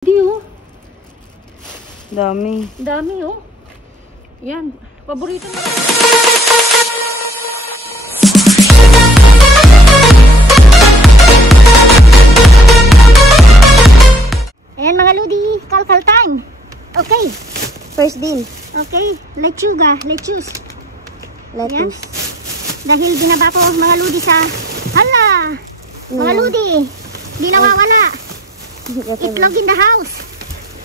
Hindi oh. Dami. Dami oh. Yan. Paborito na. Ayan mga Ludi. Kalkal time. Okay. First din. Okay. Lechuga. Lettuce. Lettuce. Dahil binaba ko mga Ludi sa hala. Mga Ludi. Di nawawala. Itlog in the house.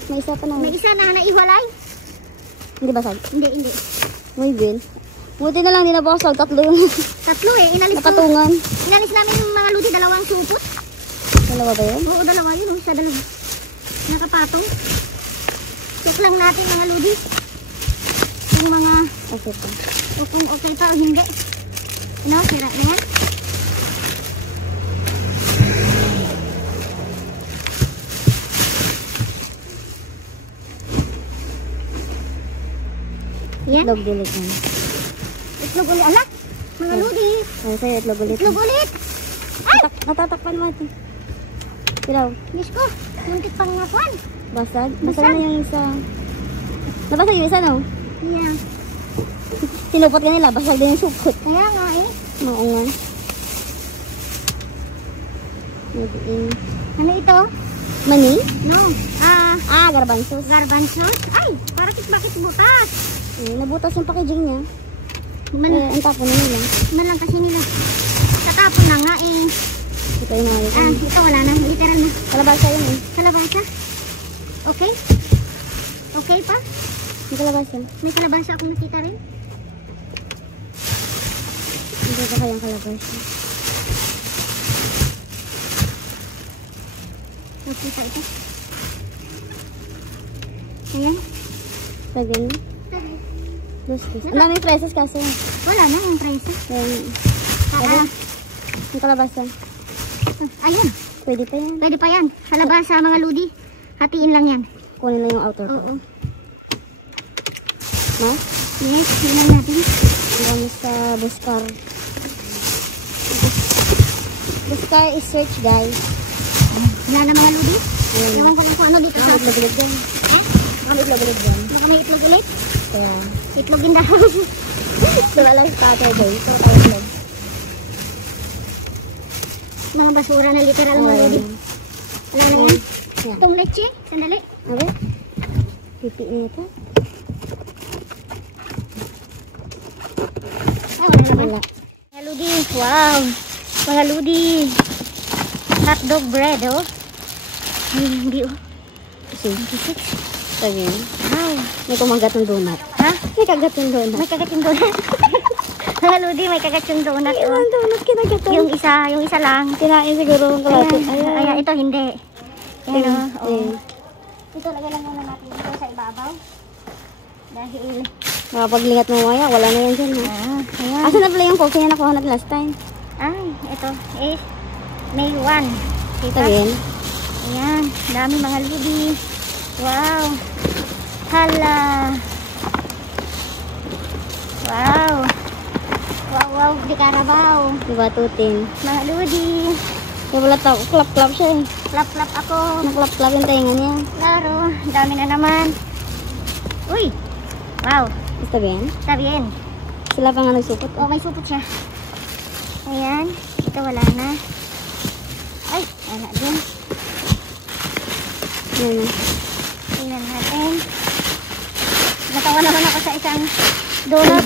May isa pa na. May isa na naiwalay. Hindi basag? Hindi. May bin. Buti na lang, di na basag. Tatlo yun. Tatlo eh. Nakatungan. Inalis namin yung mga Ludi. Dalawang supot. Dalawa ba yun? Oo, dalawa yun. Sa dalawa. Nakapatong. Check lang natin mga Ludi. Yung mga Okay pa. kung okay pa o hindi. Ano, sira na yan. Yan. Itlog ulit yan. Itlog ulit. Alak! Mga Ludi. Ay, sa'yo itlog ulit. Itlog ulit. Ay! Natatakpan mo ito. Pilaw. Diyos ko. Muntik pang ngapuan. Basag? Basag. Basag na yung isa. Nabasag yung isa, no? Yeah. Sinupot ka nila. Basag din yung supot. Kaya nga eh. Maungan. Maybe Ano ito? mani? No. Garbanzos. Garbanzos. Ay! Bakit butas? Nabutas yung packaging niya. Man Ang tapon na nila. lang kasi nila. Tatapon na nga eh. Ito yung nakikita. Ito wala na. Literal na. Kalabasa yun eh. Kalabasa. Okay? Okay pa? Yung kalabasa. May kalabasa akong nakita rin. Hindi ba kayang kalabasa? Nakita ito. Ayan. Lagyan mo. Dos kiss. Ang daming presas kasi. Wala na yung presa. Ayan. Yung kalabasa. Ayun. Pwede pa yan. Pwede pa yan. Kalabasa mga Ludi. Hatiin lang yan. Kunin lang yung outer pa. Oo. No? Yes, tingnan natin. Hanggang sa Buskar. Buskar is search, guys. Wala na mga Ludi. Ayan. Iwan ko lang kung ano dito sa... Itlog-itlog dyan. Baka itlog-itlog dyan. Baka may itlog ulit. Kaya, Itlog in the house. wala lang sa Saturday. Ito tayo itlog. Mga basura na literal mga Ludi. Wala na yan. Yan. Itong leche. Sandali. Abe? Pipi niya ito. Ay, wala naman. Wala. Mga Ludi. Wow. Mga Ludi. Hotdog bread, oh. Ay, hindi, oh. 26. Sabi yun. Wow. May kumagat ng donut. Ha? May kagat yung donut. May kagat yung donut. Mga Ludi, may kagat yung donut, oh. Yung donut kinagatan. Yung isa lang. Kinain siguro ng kalapit. Ayan, ito hindi. Ayan, oh. Ayan. Ito, lagay lang muna natin ito sa ibabaw. Dahil, Makapaglingat mo maya, wala na yan dyan. Ha? ayan. Asa na pala yung coffee na nakuha natin last time? Ay, ito is May 1. Diba? Sabihin. Ayan, dami mga Ludi. Wow. Hala. Wow. Wow, di Carabao. Diba, tutin? Mga Ludi. Kaya wala tao, klap-klap siya eh. Klap-klap ako. Naklap-klap yung tainga niya. Klaro, dami na naman. Uy. Wow. Gusto ba yan? Está bien. Sila pa nga nagsupot. Oh, may supot siya. Ayan. Ito wala na. Ay, wala din. Yan. Tingnan natin. Natawa naman ako sa isang donut.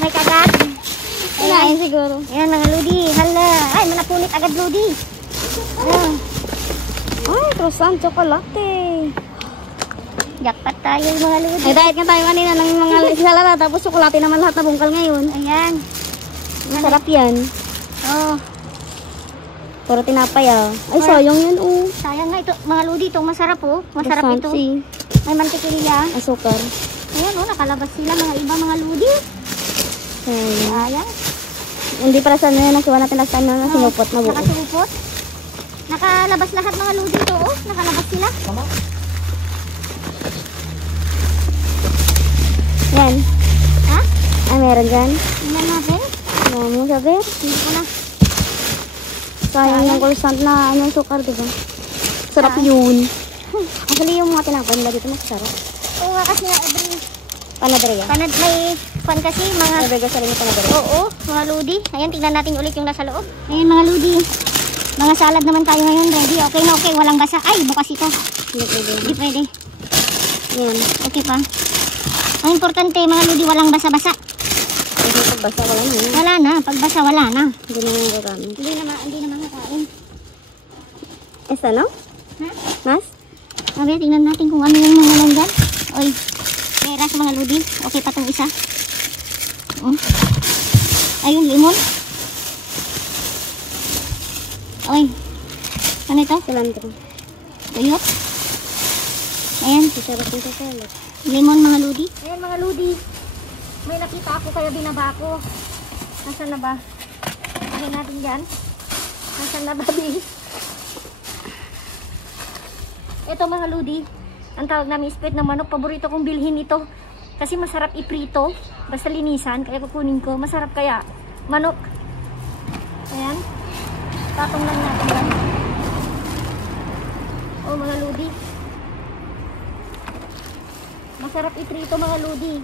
May kagat. Kinain siguro. Ayan mga Ludi. Hala. Ay, manapunit agad Ludi. Ayan. Ay, croissant, chocolate. Jackpot tayo mga Ludi. Ay, diet nga tayo kanina ng mga salada. Tapos chocolate naman lahat na bungkal ngayon. Ayan. Masarap yan. Oh. Puro tinapay ah. Ay, sayang yun oh. Sayang nga ito. Mga Ludi, ito masarap oh. Masarap ito. Fancy. May mantikilya. Asukar. Ayan oh, nakalabas sila mga iba mga Ludi. Sayang. Ayan. Hindi para sa ano yun. Nasiwa natin last time na sinupot na buo. Nakasupot. Nakalabas lahat mga Ludi ito oh. Nakalabas sila. Yan. Ha? Ay, meron dyan. Tingnan natin. Ano sabi? Hindi ko na. Sayang yung croissant na ano, sukar, diba? Sarap yun. Actually, yung mga tinapon nila dito masarap. Oo nga kasi every Panaderia. may pan kasi mga... Every sa rin yung panaderia. Oo, mga ludi. Ayan, tignan natin ulit yung nasa loob. Ayan mga ludi. Mga salad naman tayo ngayon. Ready? Okay na okay. Walang basa. Ay, bukas ito. Hindi pwede. Hindi pwede. Yan. Okay pa. Ang importante mga ludi, walang basa-basa. Kasi pag basa, wala na yun. Wala na. Pag basa, wala na. Hindi na yung gagamit. Hindi na makakain. Esa, no? Ha? Mas? Sabi, tingnan natin kung ano yung mga nandyan. Oy, pera sa mga ludi. Okay pa itong isa. Ayun, limon. Oy, ano ito? Cilantro. Tuyot. Ayan. Sarap yung kasalat. Lemon mga ludi. Ayan mga ludi. May nakita ako kaya binaba ko. Nasaan na ba? Ayan natin dyan. Nasaan na ba, Bi? Ito mga ludi. Ang tawag namin split na manok. Paborito kong bilhin ito. Kasi masarap iprito. Basta linisan. Kaya kukunin ko. Masarap kaya. Manok. Ayan. Tatong lang natin yan. Oh mga ludi. Masarap iprito mga ludi.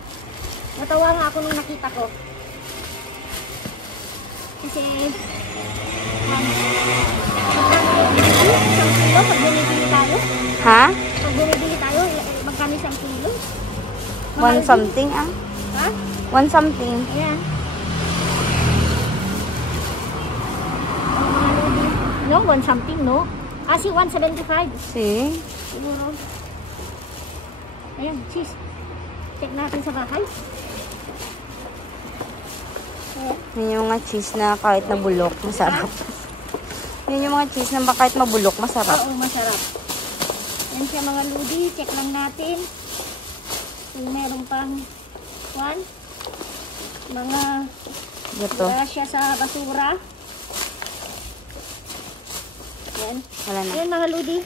Natawa nga ako nung nakita ko. Kasi isang kilo pag binibili tayo. Ha? Pag binibili tayo, magkano isang kilo? One something, ah? Ha? One something. Ayan. Oh, mga ludi. No, one something, no? Ah, si 175. See? Siguro. Ayan, cheese. Check natin sa bahay. Yun yung mga cheese na kahit nabulok, masarap. Yun yung mga cheese na kahit mabulok, masarap. Oo, masarap. Yan siya mga ludi. Check lang natin. Kung meron pang mga Ito. grasya sa basura. Yan. Wala na. Ayan mga ludi.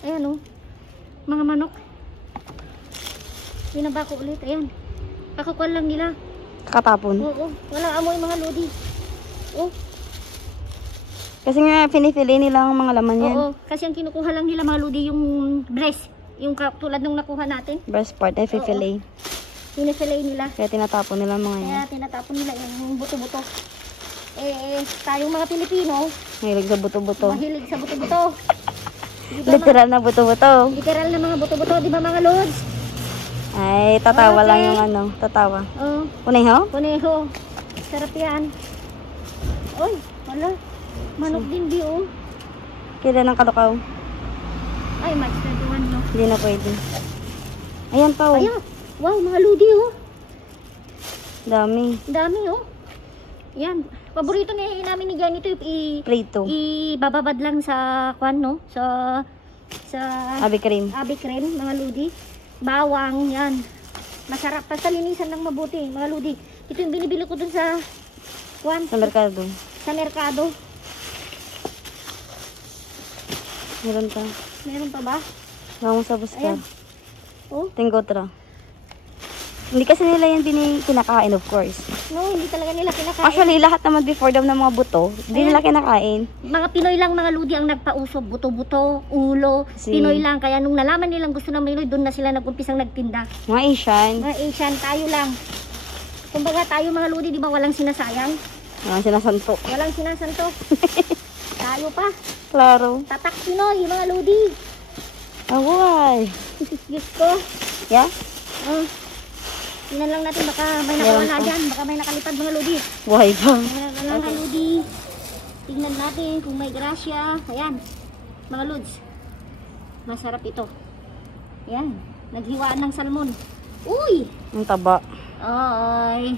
Ayan o. Mga manok. Binaba ko ulit. Ayan. Kakukuha lang nila. Kakatapon. Oo. Walang amoy mga ludi. Oh. Kasi nga, pinipili nila ang mga laman yan. Oo. Kasi ang kinukuha lang nila mga ludi yung breast. Yung tulad nung nakuha natin. Breast part, fillet. Pinifillet nila. Kaya tinatapon nila mga yan. Kaya tinatapon nila yung buto-buto. Tayong mga Pilipino, Mahilig sa buto-buto. mahilig sa buto-buto. Diba, Literal na buto-buto. literal na mga buto-buto, di ba mga lods? Ay, tatawa Okay. lang yung ano. Tatawa. Oh, Kuneho? kuneho. Sarap yan. Oy, wala. Manok din di oh. Kailan ng kalukaw? Ay, March 21 no. Hindi na pwede. Ayan pa, oh. Ayan. Wow, mga ludi oh. Dami. Dami oh. Yan. Paborito namin ni ganito Prito. ibababad lang sa kwan no. Sa Abi cream. abi cream, mga ludi. Bawang, yan. Masarap. Basta linisan lang mabuti, mga ludi. Ito yung binibili ko dun sa kwan. Sa merkado. Sa merkado. Meron pa. Meron pa ba? Vamos sa buscar. Ayan. Oh, Tengo otra. Hindi kasi nila yan kinakain, of course. no, hindi talaga nila kinakain. Actually, lahat naman before daw ng mga buto, hindi nila kinakain. Mga Pinoy lang, mga ludi ang nagpauso. Buto-buto, ulo. Pinoy lang. Kaya nung nalaman nilang gusto ng Pinoy, doon na sila nag-umpisang nagtinda. Mga Asian. Mga Asian, tayo lang. Kumbaga tayo mga ludi, di ba walang sinasayang? Mga sinasanto. Walang sinasanto. Tayo pa. Klaro. Tatak Pinoy, mga ludi. Away. Diyos ko. Yeah? Tingnan lang natin, baka may Meron nakawala pa. dyan. Baka may nakalipad mga ludi. Buhay pa. Tingnan mga ludi. Tingnan natin kung may grasya. Ayan. Mga lods. Masarap ito. Ayan. Naghiwaan ng salmon. Uy! Ang taba. Oy!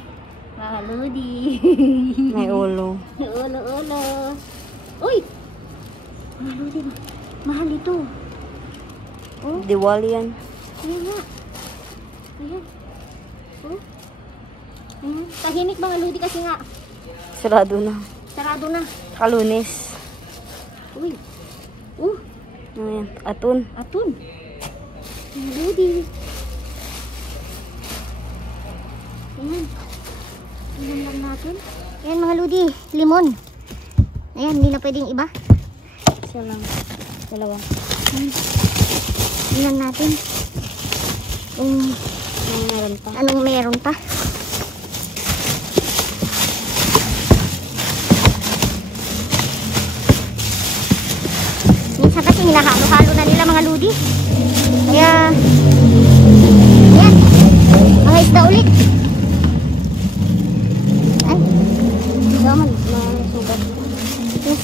Mga ludi. May ulo. Ulo. Uy! Mga ludi. Mahal ito. Oh, Diwali yan. ayan nga. Ayan. Oh. Ayan. Tahimik mga ludi kasi nga. Sarado na. Sarado na. Kalunis. Uy. Ayan. Atun. Atun. Mga ludi. Ayan. Tingnan lang natin. Ayan mga ludi. Limon. Ayan, hindi na pwedeng iba. Isa lang. Dalawa. Tingnan natin kung anong meron pa. Minsan kasi hinahalo-halo na nila mga ludi. Kaya, ayan, mga isda ulit. Ay, naman, sugat.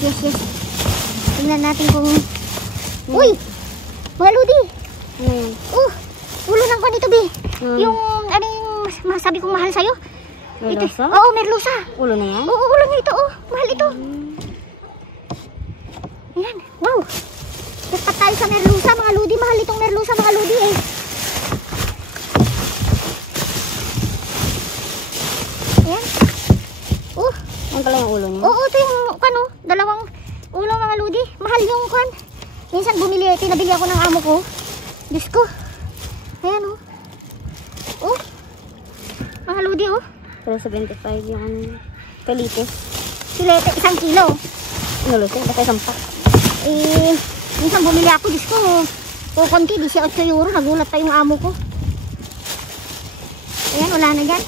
Yes. Tingnan natin kung, uy, mga ludi. Ulo ng kwan ito, Bi. Yung, ano yung masabi kong mahal sa'yo? Merluza? Oo, merluza. Ulo na yan? Oo, ulo niya ito, oh. Mahal ito. Ayan, wow. Dapat tayo sa merluza, mga ludi. Mahal itong merluza, mga ludi, eh. Ayan. Ang pala yung ulo niya? Oo, ito yung, kwan, oh. Dalawang ulo, mga ludi. Mahal yung kwan. Minsan bumili, pinabili ako ng amo ko. Diyos ko. Ayan, oh. Oh. Mga ludi, oh. Pero 75 yung kalitis. Filete, 1 kilo. Ulo siya, basta isang pack. Eh, minsan bumili ako, Diyos ko. O, konti, 18 euro. Nagulat pa yung amo ko. Ayan, wala na dyan.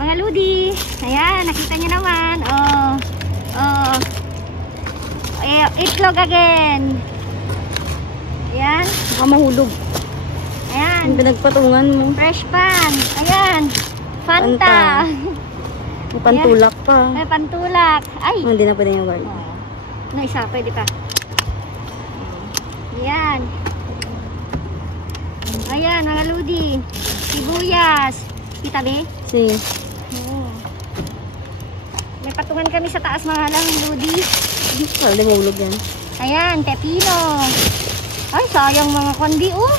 Mga ludi. Ayan, nakita nyo naman. Itlog again. Ayan. Baka mahulog. Ayan. Ang pinagpatungan mo. Fresh pan. Ayan. Fanta. May pantulak pa. May pantulak. Ay. Hindi na pwede yung guard. No, isa. Pwede pa. Ayan. Ayan, mga ludi. Sibuyas. Kita, Be? Si. Oo. May patungan kami sa taas, mga lang ludi. Hindi mahulog yan. Ayan, pepino. Ay, sayang mga kondi, oh.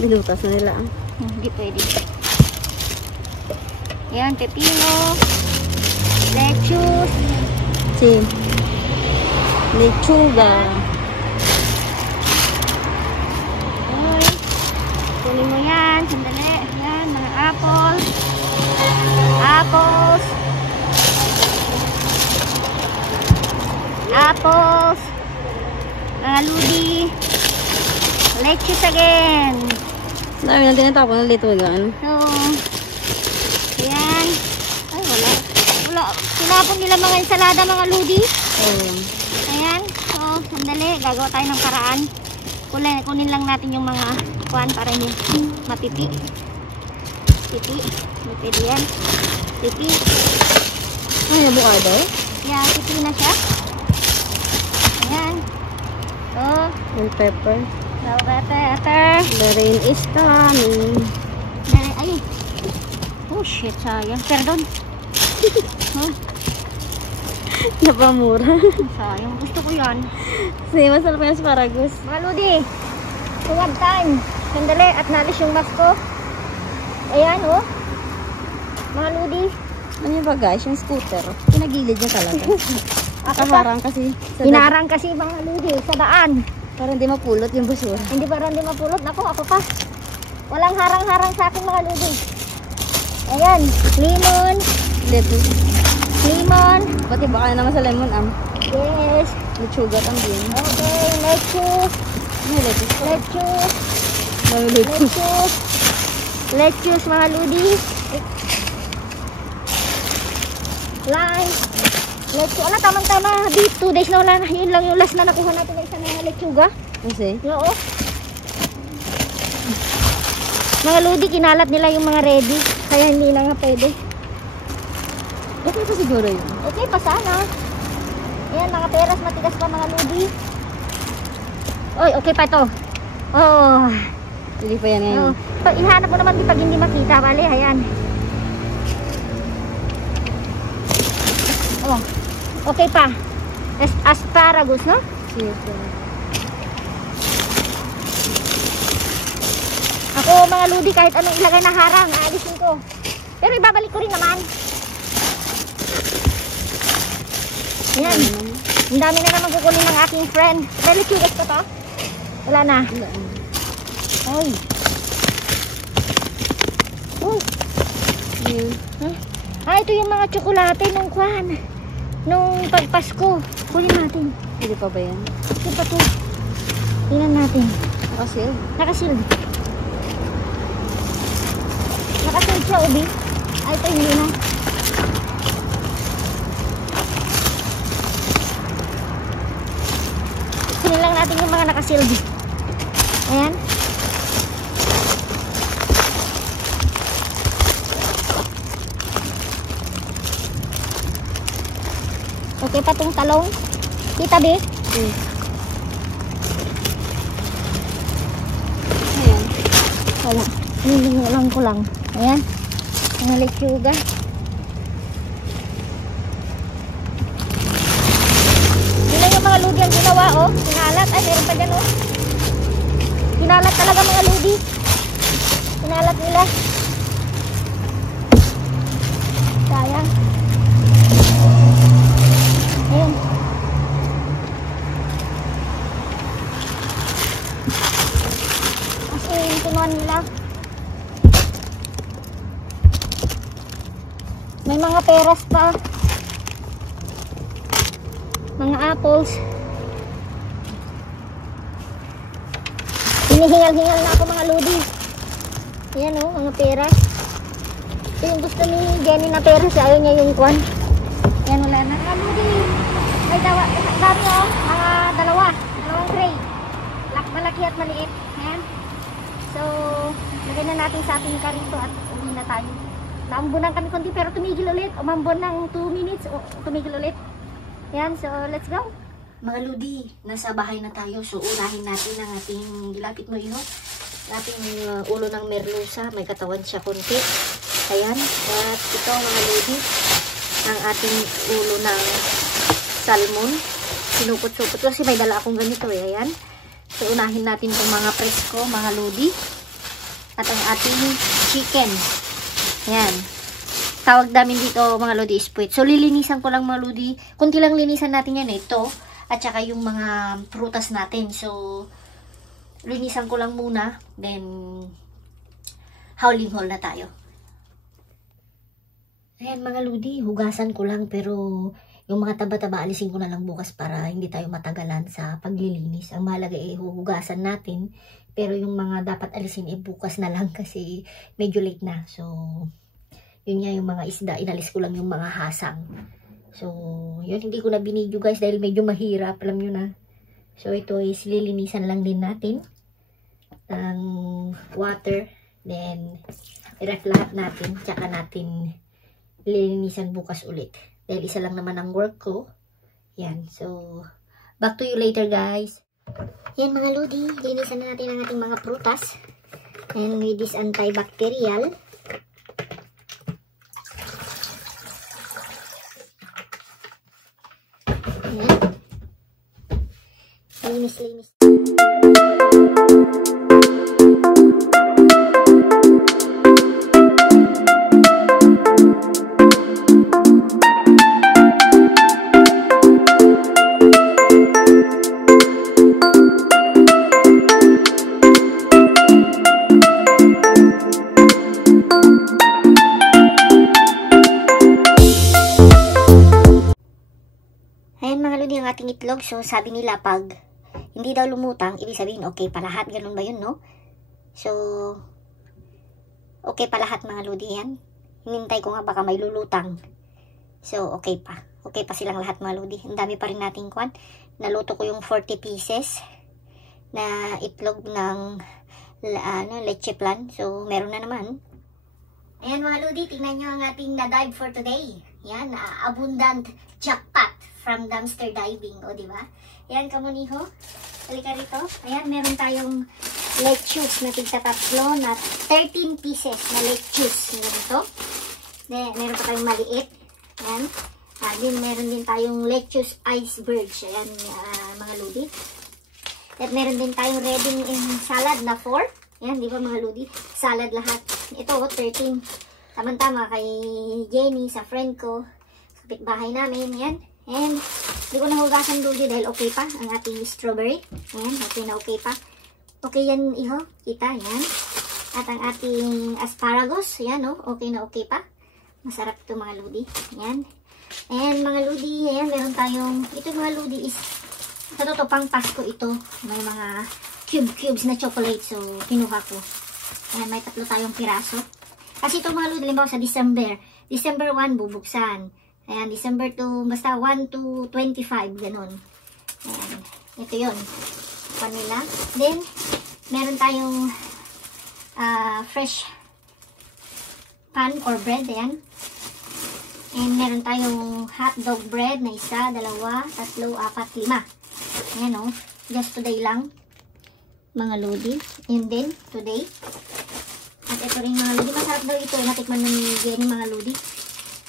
Binutas na nila. Hindi pwede. Ayan, pepino. Lettuce. Si. Lechuga. Uy. Kunin mo yan. Sandali. Ayan, mga apples. Apples. Mga ludi. Lettuce again. Dami na tinatapon ng lechugan. So, ayan. Ay, wala. Tinapon nila mga ensalada, mga ludi. Ayan. So, sandali. Gagawa tayo ng paraan. Kunin lang natin yung mga kuwan para hindi mapipi. Pipi. May pwede yan. Pipi. Ay, abukado? Yeah, pipi na siya. Ayan. So, And pepper. pepper. The rain is coming. Dali, ay. Oh, shit, sayang. Perdon. Huh? Napamura. Sayang. Gusto ko yan. Kasi masarap yung asparagus. Mga ludi, sungab time. Sandali, at nalis yung mask ko. Ayan, oh. Mga ludi. Ano yung ba guys? Yung scooter. Pinagilid niya talaga. Nakaharang kasi. Hinarang kasi mga ludi sa daan. Para hindi mapulot yung basura. Hindi para hindi mapulot. Naku, ako pa. Walang harang-harang sa akin mga ludi. Ayan, lemon. Lettuce. Lemon. Pati baka naman sa lemon Yes. lechuga tambien. Okay, lettuce. May lettuce. Lettuce. May lettuce. Lettuce. Lettuce mga ludi. Lime. Lettuce. Ano, tamang-tama. 2 days na wala na. Yun lang yung last na nakuha natin ng isang mga lechuga. Kasi? Oo. Mga ludi, kinalat nila yung mga ready. Kaya hindi na nga pwede. Okay pa siguro yun. Okay pa sana. Ayan, mga peras matigas pa mga ludi. Oy, okay pa ito. Oh. Hindi pa yan ngayon. Oh. Ihanap mo naman pag hindi makita. Bale, ayan. Oh. Okay pa. Asparagus, no? Sige. Ako, mga ludi, kahit anong ilagay na harang, aalisin ko. Pero ibabalik ko rin naman. Ayan. Ang dami na naman kukunin ng aking friend. Dali, chugas pa to? Wala na. Oy. Uy. Huh? Ah, ito yung mga tsokolate nung kwan. Nung pagpasko. Kunin natin. Hindi pa ba yan? Ito pa to. Tingnan natin. Nakasil. Nakasealed. Nakasealed siya, Ubi. Ay, ito hindi na. Tingnan lang natin yung mga nakasealed. Ayan. Okay pa itong talong. Kita, Bi? Ayan. Wala. Nilingulang ko lang. Ayan. Mga lechuga. Yun lang yung mga ludi ang ginawa, oh. Kinalat. Ay, meron pa dyan, oh. Kinalat talaga mga ludi. Kinalat nila. Sayang. Ayan. Kasi yung tunuan nila. May mga peras pa. Mga apples. Hinihingal-hingal na ako mga lodi. Ayan o, mga peras. Ito yung gusto ni Jenny na peras. Ayaw niya yung kwan. Ayan, wala na. Mga lodi. May dami o. Mga dalawang tray. Malaki at maliit. Ayan. So, lagay na natin sa ating karito at uwi na tayo. Naambunan kami konti pero tumigil ulit. Umambon ng 2 minutes. Tumigil ulit. Yan, so let's go. Mga ludi, nasa bahay na tayo. So unahin natin ang ating, lapit mo yun, ating ulo ng merluza. May katawan siya konti. Ayan. At ito mga ludi, ang ating ulo ng salmon. Sinupot-supot kasi may dala akong ganito eh. Ayan. So unahin natin itong mga presko, mga ludi. At ang ating chicken. Ayan. Tawag namin dito mga lodi is puwet. So lilinisan ko lang mga lodi. Kunti lang linisan natin yan ito. At saka yung mga prutas natin. So linisan ko lang muna. Then hauling haul na tayo. Ayan mga lodi. Hugasan ko lang. Pero yung mga taba-taba alisin ko na lang bukas para hindi tayo matagalan sa paglilinis. Ang mahalaga hugasan natin. Pero yung mga dapat alisin bukas na lang kasi medyo late na. So yun nga yung mga isda, inalis ko lang yung mga hasang. So, yun, hindi ko na binidyo guys dahil medyo mahirap, alam nyo na. So, ito is lilinisan lang din natin ng water. Then, i-ref lahat natin, tsaka natin lilinisan bukas ulit. Dahil isa lang naman ang work ko. Yan, so, back to you later guys. Yan mga lodi, linisan na natin ang ating mga prutas. And with this antibacterial. Linis. Ayan mga lodi ang ating itlog. So sabi nila pag hindi daw lumutang, ibig sabihin okay pa lahat. Ganun ba yun, no? So, okay pa lahat mga lodi yan. Hinintay ko nga baka may lulutang. So, okay pa. Okay pa silang lahat mga lodi. Ang dami pa rin nating kwan. Naluto ko yung 40 pieces na itlog ng leche plan. So, meron na naman. Ayan mga lodi, tingnan nyo ang ating na-dive for today. Yan, abundant jackpot from dumpster diving. O, diba? Ayan, kamuniho. Halika rito. Ayan, meron tayong lettuce na tigtatatlo na 13 pieces na lettuce. Ito. Meron pa tayong maliit. Ayan. Meron din tayong lettuce iceberg. Ayan, mga lodi. At meron din tayong ready salad na 4. Ayan, di ba mga lodi? Salad lahat. Ito, 13. Tama-tama kay Jenny, sa friend ko. Sa kapitbahay namin. Ayan. And, hindi ko nahugasan lodi dahil okay pa ang ating strawberry. Ayan, okay na okay pa. Okay yan, iho. Kita, yan. At ang ating asparagus. Ayan, oh. Okay na okay pa. Masarap ito mga lodi. Ayan. And mga lodi, ayan, meron tayong, ito mga lodi is Sa totoo, pang Pasko ito. May mga cubes na chocolate. So, kinuha ko. Ayan, may 3 tayong piraso. Kasi ito mga lodi, halimbawa sa December 1 bubuksan. Ayan, December 2, basta 1 to 25, ganun. Ayan, ito yun. Vanilla. Then, meron tayong fresh pan or bread. Ayan. And meron tayong hotdog bread na 1, 2, 3, 4, 5. Ayan o. Just today lang. Mga lodi. And then, today. At ito rin mga lodi. Masarap daw ito. Natikman ng Jenny mga lodi.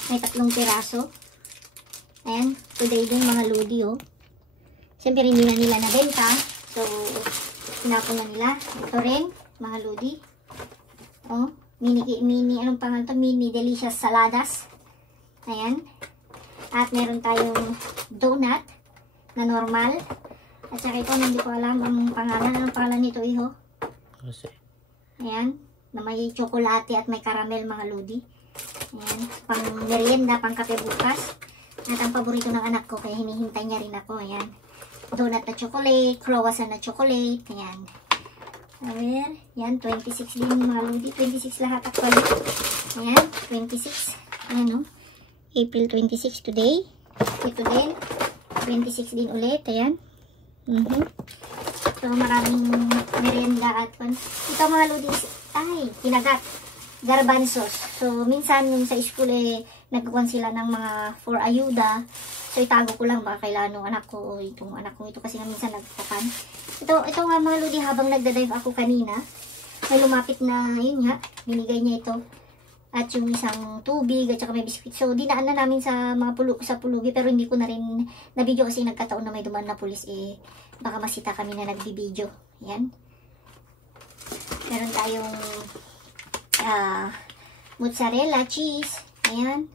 May 3 piraso. Ayan. Today din mga lodi oh. Siyempre hindi na nila nabenta. So, sinapon na nila. Ito rin mga lodi. Oh. Mini, anong pangalan to? Mini delicious saladas. Ayan. At meron tayong donut na normal. At saka ito, hindi ko alam ang pangalan. Anong pangalan nito, iho? Ayan. Na may tsokolate at may caramel mga lodi. Ayan. Pang merienda, pang kape bukas. At ang paborito ng anak ko, kaya hinihintay niya rin ako. Ayan. Donut na chocolate, croissant na chocolate. Ayan. Ayan. Ayan. 26 din mga lodi. 26 lahat actually. Ayan. 26. Ayan o. April 26 today. Ito din. 26 din ulit. Ayan. So, maraming merienda at ito mga lodi, ay, kinagat. Garbanzos. So, minsan yung sa school nagkukuhan sila ng mga for ayuda. So, itago ko lang baka kailan ng anak ko o itong anak ko ito kasi nga minsan nagtakan. Ito nga mga lodi, habang nagdadive ako kanina, may lumapit na, yun nga, binigay niya ito. At yung isang tubig at saka may biscuit. So, dinaan na namin sa mga pulugi pero hindi ko na rin na-video kasi nagkataon na may dumaan na pulis baka masita kami na nagbibideo. Yan. Meron tayong mozzarella, cheese. Ayan.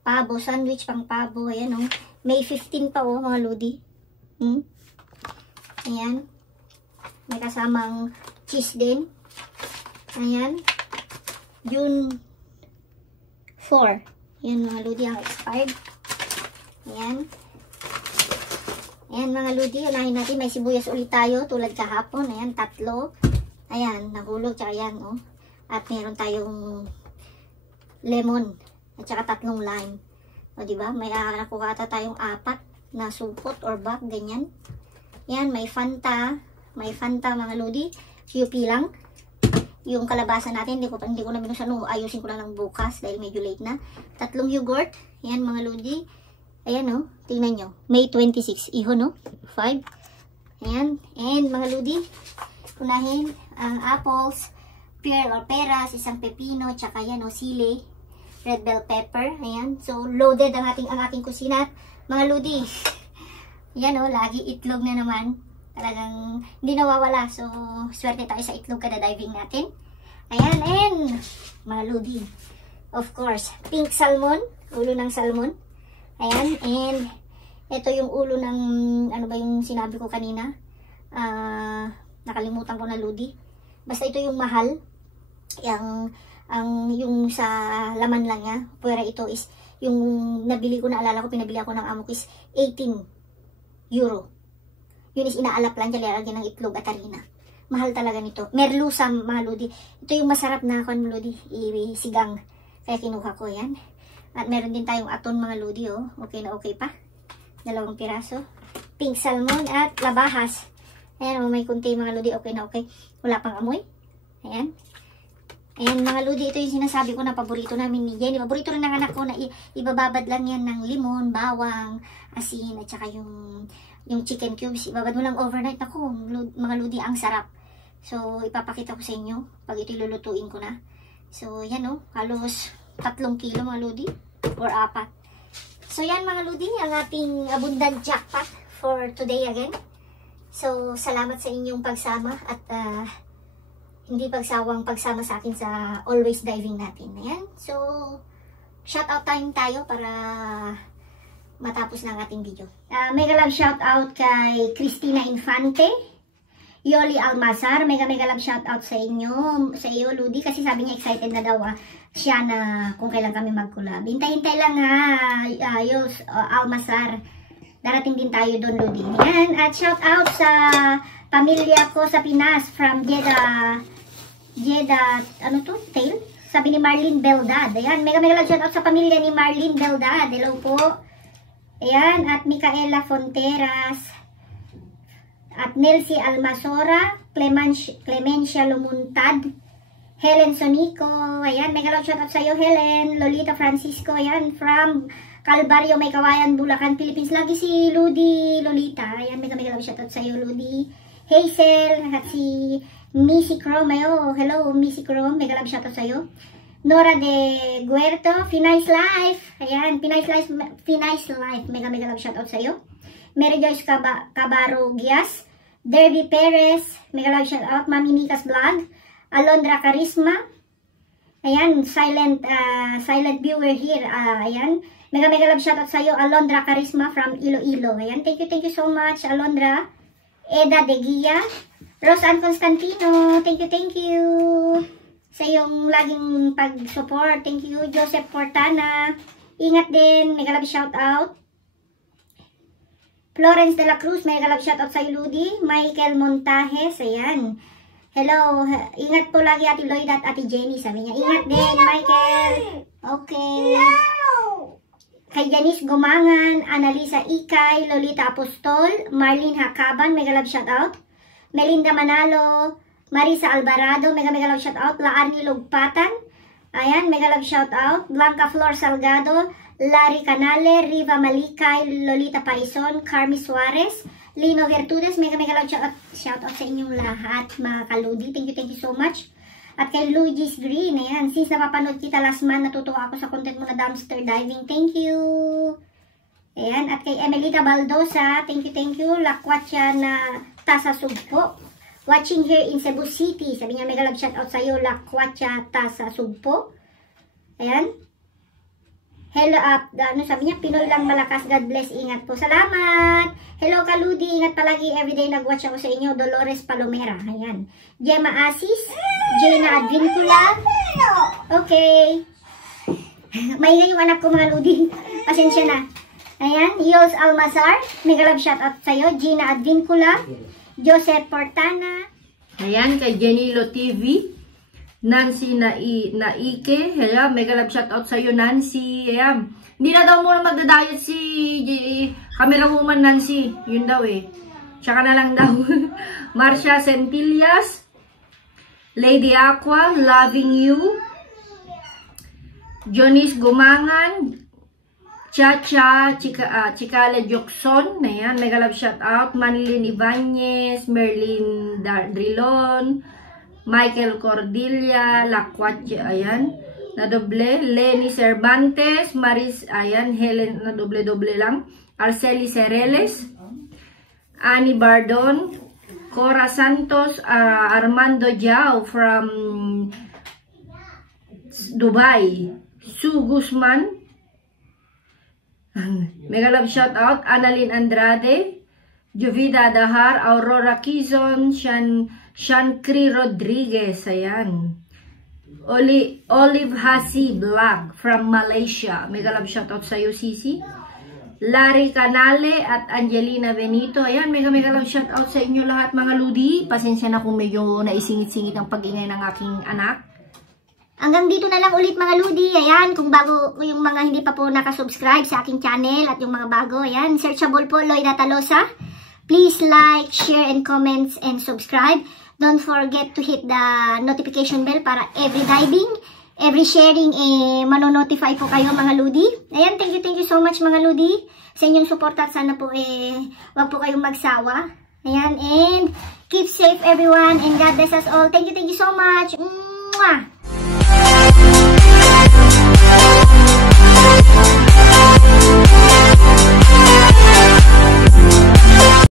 Pabo, sandwich pang pabo. Ayan o. May 15 pa o mga lodi. Ayan. May kasamang cheese din. Ayan. June 4. Ayan mga lodi ang expired. Ayan. Ayan mga lodi. Unahin natin. May sibuyas ulit tayo. Tulad kahapon. Ayan. 3. Ayan. Nahulog. Tsaka ayan. Oh. At meron tayong lemon. At saka 3 lime. O diba? May nakuha ata tayong 4 na supot or bag. Ganyan. Ayan. May Fanta. May Fanta mga lodi. UP lang. Yung kalabasa natin, hindi ko na binusan. Ayusin ko na lang bukas dahil medyo late na. 3 yogurt. Ayan mga lodi. Ayan o. Tingnan nyo. May 26. Iho no? 5. Ayan. And mga lodi. Unahin ang apples. Pear or peras. Isang pepino. Tsaka yan o. Sili. Red bell pepper. Ayan. So loaded ang aking kusina. Mga lodi. Ayan o. Lagi itlog na naman. Talagang hindi nawawala. So, swerte tayo sa itlog kada diving natin. Ayan, and mga lodi. Of course, pink salmon. Ulo ng salmon. Ayan, and ito yung ulo ng, ano ba yung sinabi ko kanina? Nakalimutan ko na lodi. Basta ito yung mahal. Yung sa laman lang niya. Pero ito is, yung nabili ko, naalala ko, pinabili ako ng amo ko is 18 euro. Yun is inaalap lang dyan, lalagyan ng itlog at harina. Mahal talaga nito. Merluza mga lodi. Ito yung masarap na lodi, sigang. Kaya kinuha ko yan. At meron din tayong aton mga lodi oh. Okay na okay pa. 2 piraso. Pink salmon at labahas. Ayan oh, may kunti mga lodi. Okay na okay. Wala pang amoy. Ayan. Ayan mga lodi, ito yung sinasabi ko na paborito namin ni Jenny. Paborito rin ng anak ko na ibababad lang yan ng limon, bawang, asin, at saka yung chicken cubes, ibabad mo lang overnight. Ako, mga lodi, ang sarap. So, ipapakita ko sa inyo pag ito lulutuin ko na. So, yan o. Halos 3 kilo mga lodi. Or 4. So, yan mga lodi, ang ating abundant jackpot for today again. So, salamat sa inyong pagsama at hindi pagsawang pagsama sa akin sa always diving natin. Ayan. So, shout out time tayo para matapos na ang ating video. Mega love shout out kay Cristina Infante, Yoli Almazar. Mega love shout out sa inyo, sa iyo Ludi, kasi sabi niya excited na daw siya na kung kailan kami mag-collab. Hintay lang Yos Almazar. Darating din tayo doon, Lodi. Ayan, at shout out sa pamilya ko sa Pinas from Jeddah, ano to? Tail? Sabi ni Marlene Beldad. Ayan, mega love shout out sa pamilya ni Marlene Beldad. Hello po. Ayan, at Micaela Fonteras, at Nelsie Almasora, Clemencia Lumuntad, Helen Sonico. Ayan, mega love shout out sa iyo, Helen. Lolita Francisco. Ayan, from Calvario, May Kawayan, Bulacan, Philippines. Lagi si Ludi, Lolita. Ayan, mega love shoutout sa iyo, Ludi. Hazel, at si Missy Chrome. Ayo, hello, Missy Chrome. Mega love shoutout sa iyo. Nora de Guerto, Finnice Life. Ayan, Finnice Life. Mega love shoutout sa iyo. Mary Joyce Cabaro Gias. Derby Perez. Mega love shoutout. Mami Mika's Vlog. Alondra Charisma. Ayan, silent viewer here. Ayan. Mega love shoutout sa iyo, Alondra Charisma from Iloilo. Ayan, thank you so much, Alondra. Eda De Gia, Roseanne Constantino, thank you sa iyong laging pag-support. Thank you, Joseph Portana. Ingat din, mega love shoutout. Florence De La Cruz, mega love shoutout sa iyo, Ludi. Michael Montajes, ayan. Hello, ingat po lagi Ate Lloyd at Ate Jenny, sabi niya. Ingat din, Michael. Okay. Kay Janice Gumangan, Analisa Ikay, Lolita Apostol, Marlene Hakaban, mega love shoutout. Melinda Manalo, Marisa Alvarado, mega love shoutout. Laarni Lugpatan, ayan, mega love shoutout. Blanca Flor Salgado, Larry Canale, Riva Malikay, Lolita Paison, Carmi Suarez, Lino Gertudes, mega love shoutout sa inyong lahat, mga kaludi. Thank you so much. At kay Luigi's Green, ayan, since napapanood kita last month, natutuwa ako sa content mo na dumpster diving. Thank you. Ayan, at kay Emelita Baldosa, thank you. Lakwatya na Tasa Sugpo. Watching here in Cebu City. Sabi niya, mega love shoutout sa iyo, Lakwatya Tasa Sugpo. Ayan. Hello, ano sabi niya, Pinoy lang malakas, God bless, ingat po. Salamat! Hello Kaludi, ingat palagi, everyday nag-watch ako sa inyo. Dolores Palomera, ayan. Gemma Asis, Jaina Advincula. Okay. Maingay yung anak ko, mga Ludi. Pasensya na. Ayan, Yos Almazar, mega love shoutout sa iyo. Gina Advincula, Joseph Portana. Ayan, kay Jenilo TV. Nancy Naike, ayan, mega love shoutout sa iyo, Nancy. Ayan, hindi na daw muna magda-diet si camera woman Nancy, yun daw eh. Tsaka na lang daw. Marcia Centillas, Lady Aqua, Loving You, Jonis Gumangan, Chacha, Chicale Jokson, ayan, mega love shoutout. Manlin Ibanez, Merlin Drilon, Michael Cordelia, Lakwatya, ayan, na doble. Lenny Cervantes, Maris, ayan, Helen, na doble lang. Arceli Cereles, Annie Bardon, Cora Santos, Armando Jao from Dubai, Sue Guzman, mega love shout out. Annalyn Andrade, Jovida Dahar, Aurora Quizon, Shankri Rodriguez, ayan. Olive Hasi Vlog from Malaysia, mega love shoutout sa iyo, Sisi. Larry Canale at Angelina Benito, ayan, mega love shoutout sa inyo lahat, mga Ludi. Pasensya na kung medyo naisingit-singit ang pag-ingay ng aking anak. Hanggang dito na lang ulit, mga Ludi. Ayan, kung bago yung mga hindi pa po nakasubscribe sa aking channel at yung mga bago, ayan, searchable po Lloyda Talosa. Please like, share, and comments, and subscribe. Don't forget to hit the notification bell para every diving, every sharing, manonotify po kayo, mga Ludi. Ayan, thank you so much, mga Ludi, sa inyong support at sana po wag po kayong magsawa. Ayan, and keep safe everyone, and God bless us all. Thank you so much. Mwah!